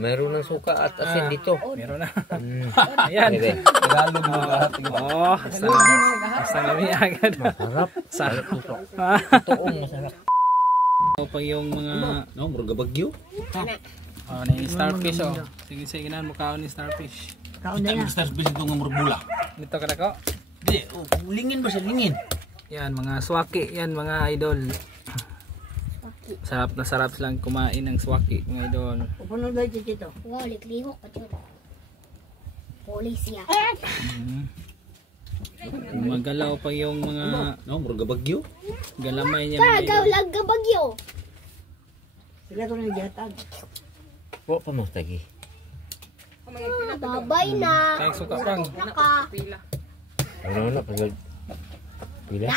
Meron ng suka at asin dito. Meron na. Ayan. Tagalog mo lahat. Oh, basta nami agad. Masarap. Toong masarap. Ito pa yung mga Murga bagyo. na yung starfish oh. Sige na mukha ni starfish. Kaon na yan. Starfish ito nga murbula. Dito ka na ko. Di, lingin ba siya? Lingin. Yan mga swaki, yan mga idol. Sarap na sarap silang kumain ng swaki mga idol. Puno ba dito? Wow, liklihok pa dyan. Polis ya. Magalaw pa yung mga Murga bagyo. galamay niya mga idol. Kagawlag ka bagyo. Sila ko nang jatag. Po pamustagi. Babay na. Kaya suka pang. Naka. Ano na pag pila?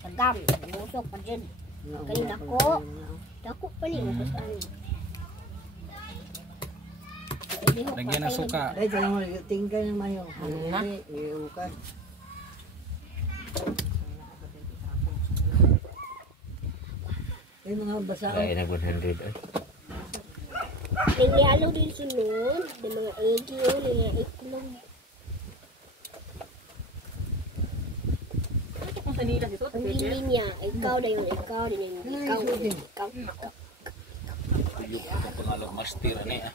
Tagam. Musok pa dyan. Kaling dako. Dako pa ni. Lagyan ng suka. Ay, tanong mo, tinggal ng mayo. Hindi, iukan. Ay, mga basao. Ay nag 100 ay. Nangyalo din sunod. Di mga egi o. Mga iklong. Ang hindi niya. Ikaw na yung ikaw. Ikaw. Yung pangalang master na eh.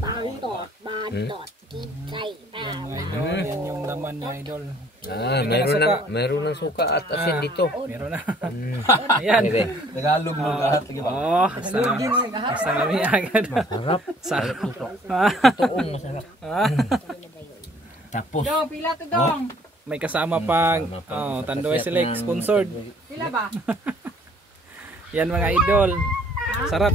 Bantot. Kikay. Yan yung laman niya idol. Meron ng suka at asin dito. Meron na. Ayan. Tagalog mo lahat. Oh, basta nami agad. Masarap. Toong masarap. Tapos May kasama pang Tandoy Select sponsored. Sila ba? Yan mga idol. Sarap.